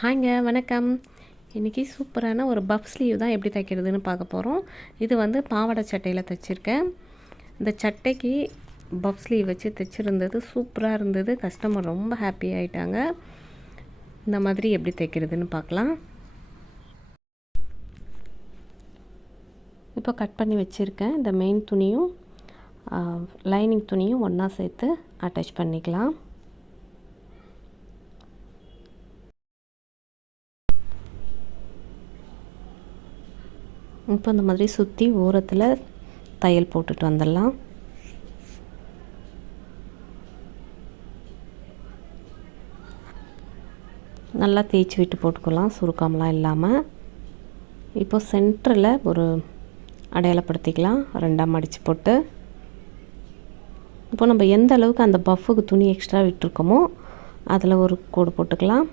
ஹாய்ங்க வணக்கம். இன்றைக்கி சூப்பரான ஒரு பஃப் ஸ்லீவ் தான் எப்படி தைக்கிறதுன்னு பார்க்க போகிறோம். இது வந்து பாவாடை சட்டையில் தைச்சிருக்கேன். இந்த சட்டைக்கு பஃப் ஸ்லீவ் வச்சு தைச்சிருந்தது சூப்பராக இருந்தது. கஸ்டமர் ரொம்ப ஹாப்பி ஆகிட்டாங்க. இந்த மாதிரி எப்படி தைக்கிறதுன்னு பார்க்கலாம். இப்போ கட் பண்ணி வச்சுருக்கேன். இந்த மெயின் துணியும் லைனிங் துணியும் ஒன்றா சேர்த்து அட்டாச் பண்ணிக்கலாம். இப்போ இந்த மாதிரி சுற்றி ஓரத்தில் தையல் போட்டுட்டு வந்துடலாம். நல்லா தேய்ச்சி விட்டு போட்டுக்கலாம், சுருக்கம்லாம் இல்லாமல். இப்போ சென்டரில் ஒரு அடையாளப்படுத்திக்கலாம், ரெண்டாக மடித்து போட்டு. இப்போ நம்ம எந்த அளவுக்கு அந்த பஃப்புக்கு துணி எக்ஸ்ட்ரா விட்டுருக்கோமோ அதில் ஒரு கோடு போட்டுக்கலாம்.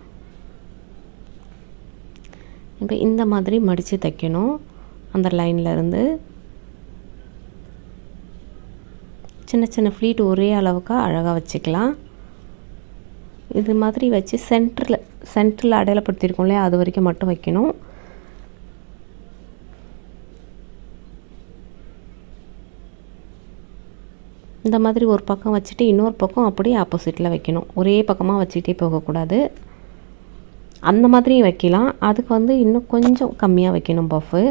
இப்போ இந்த மாதிரி மடித்து தைக்கணும். அந்த லைனில் இருந்து சின்ன சின்ன ஃப்ளீட் ஒரே அளவுக்கு அழகாக வச்சுக்கலாம். இது மாதிரி வச்சு சென்டரில் அடையாளப்படுத்தியிருக்கோம் இல்லையா, அது வரைக்கும் மட்டும் வைக்கணும். இந்த மாதிரி ஒரு பக்கம் வச்சுட்டு இன்னொரு பக்கம் அப்படியே ஆப்போசிட்டில் வைக்கணும். ஒரே பக்கமாக வச்சுக்கிட்டே போகக்கூடாது. அந்த மாதிரியும் வைக்கலாம். அதுக்கு வந்து இன்னும் கொஞ்சம் கம்மியாக வைக்கணும் பஃப்பு.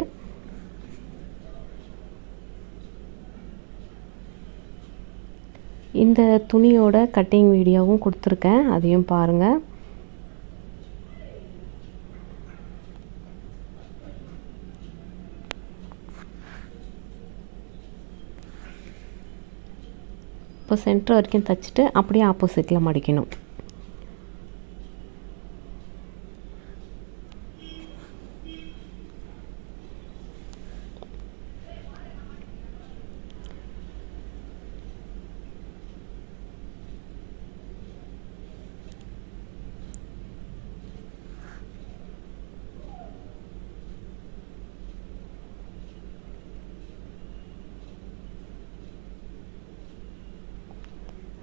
இந்த துணியோட கட்டிங் வீடியோவும் கொடுத்துருக்கேன், அதையும் பாருங்கள். இப்போ சென்டர் வரைக்கும் தைச்சிட்டு அப்படியே ஆப்போசிட்டில் மடிக்கணும்.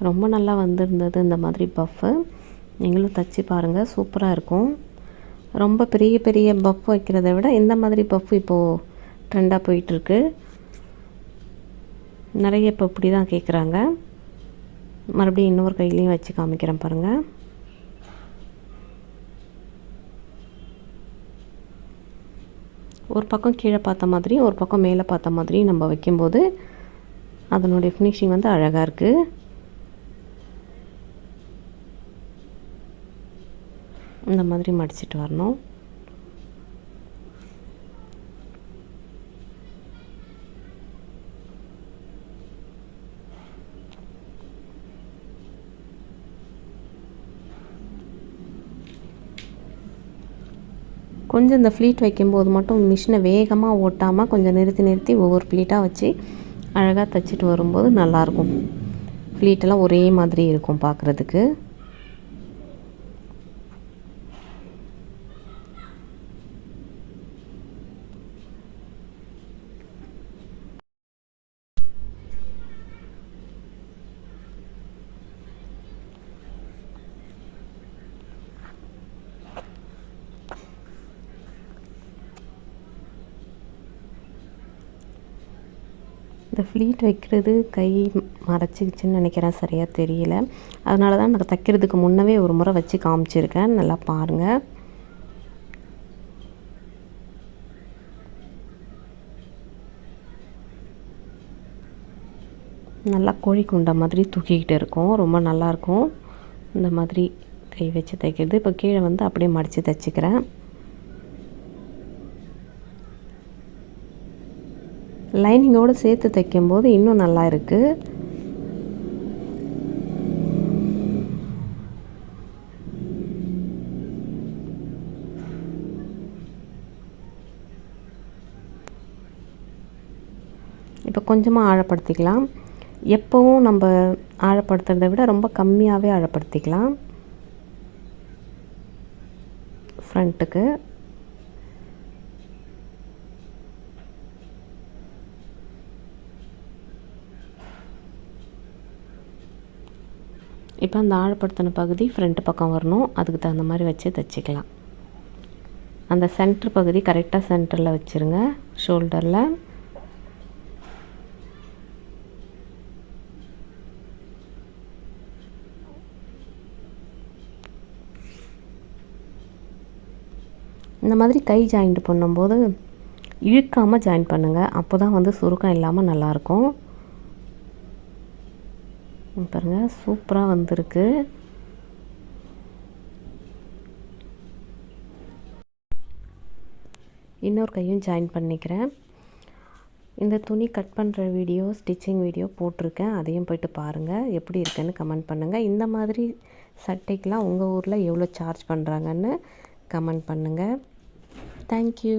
ரொம்ப நல்லா வந்திருந்தது இந்த மாதிரி பஃப்பு. நீங்களும் தைச்சி பாருங்கள், சூப்பராக இருக்கும். ரொம்ப பெரிய பெரிய பஃப் வைக்கிறத விட இந்த மாதிரி பஃப் இப்போது ட்ரெண்டாக போயிட்டுருக்கு. நிறைய இப்போ இப்படி தான் கேட்குறாங்க. மறுபடியும் இன்னொரு கையிலையும் வச்சு காமிக்கிறேன் பாருங்கள். ஒரு பக்கம் கீழே பார்த்த மாதிரி ஒரு பக்கம் மேலே பார்த்த மாதிரி நம்ம வைக்கும்போது அதனுடைய ஃபினிஷிங் வந்து அழகாக இருக்குது. இந்த மாதிரி மடிச்சிட்டு வரணும். கொஞ்சம் இந்த ஃப்ளீட் வைக்கும்போது மட்டும் மிஷினை வேகமாக ஓட்டாமல் கொஞ்சம் நிறுத்தி நிறுத்தி ஒவ்வொரு ஃப்ளீட்டாக வச்சு அழகாக தைச்சிட்டு வரும்போது நல்லாயிருக்கும். ஃப்ளீட்டெல்லாம் ஒரே மாதிரி இருக்கும் பார்க்குறதுக்கு. இந்த ஃப்ளீட் வைக்கிறது கை மறைச்சிக்கிச்சின்னு நினைக்கிறேன், சரியாக தெரியல. அதனால தான் நான் தைக்கிறதுக்கு முன்னவே ஒரு முறை வச்சு காமிச்சிருக்கேன், நல்லா பாருங்கள். நல்லா கோழி குண்டை மாதிரி தூக்கிக்கிட்டு இருக்கும், ரொம்ப நல்லாயிருக்கும் இந்த மாதிரி கை வச்சு தைக்கிறது. இப்போ கீழே வந்து அப்படியே மடித்து தைச்சிக்கிறேன். லைனிங்கோடு சேர்த்து தைக்கும்போது இன்னும் நல்லா இருக்குது. இப்போ கொஞ்சமாக ஆழப்படுத்திக்கலாம். எப்போவும் நம்ம ஆழப்படுத்துறதை விட ரொம்ப கம்மியாகவே ஆழப்படுத்திக்கலாம் ஃப்ரண்ட்டுக்கு. இப்போ அந்த ஆழப்படுத்தின பகுதி ஃப்ரண்ட் பக்கம் வரணும். அதுக்கு தகுந்த மாதிரி வச்சு தைச்சிக்கலாம். அந்த சென்டர் பகுதி கரெக்டாக சென்டரில் வச்சுருங்க, ஷோல்டரில். இந்த மாதிரி கை ஜாயிண்ட் பண்ணும்போது இழுக்காமல் ஜாயின் பண்ணுங்கள், அப்போ தான் வந்து சுருக்கம் இல்லாமல் நல்லாயிருக்கும். பாருங்கள், சூப்பராக வந்திருக்கு. இன்னொரு கையும் ஜாயின் பண்ணிக்கிறேன். இந்த துணி கட் பண்ணுற வீடியோ, ஸ்டிச்சிங் வீடியோ போட்டிருக்கேன், அதையும் போய்ட்டு பாருங்கள். எப்படி இருக்குன்னு கமெண்ட் பண்ணுங்கள். இந்த மாதிரி சட்டைக்கெலாம் உங்கள் ஊரில் எவ்வளோ சார்ஜ் பண்ணுறாங்கன்னு கமெண்ட் பண்ணுங்கள். தேங்க்யூ.